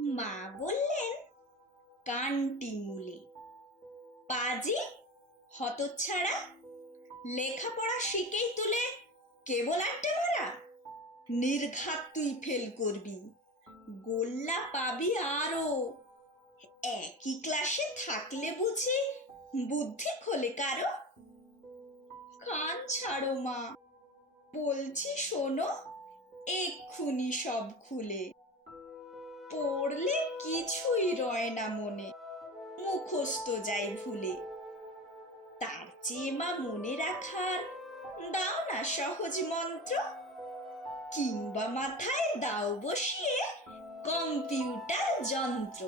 মা বললেন কানটি মূলে। পাজি, হতচ্ছাড়া, লেখাপড়া শিখেই তুলে কেবল আড্ডে মারা? নির্ঘাত তুই ফেল করবি, গোল্লা পাবি আরও। একই ক্লাসে থাকলে বুঝি বুদ্ধি খোলে কারও? কান ছাড়ো মা, বলছি শোনো, এক্ষুনি সব খুলে। পড়লে কিছুই রয় না মনে, মুখস্থ যাই ভুলে। তার চেয়ে মা মনে রাখার দাও না সহজ মন্ত্র, কিংবা মাথায় দাও বসিয়ে কম্পিউটার যন্ত্র।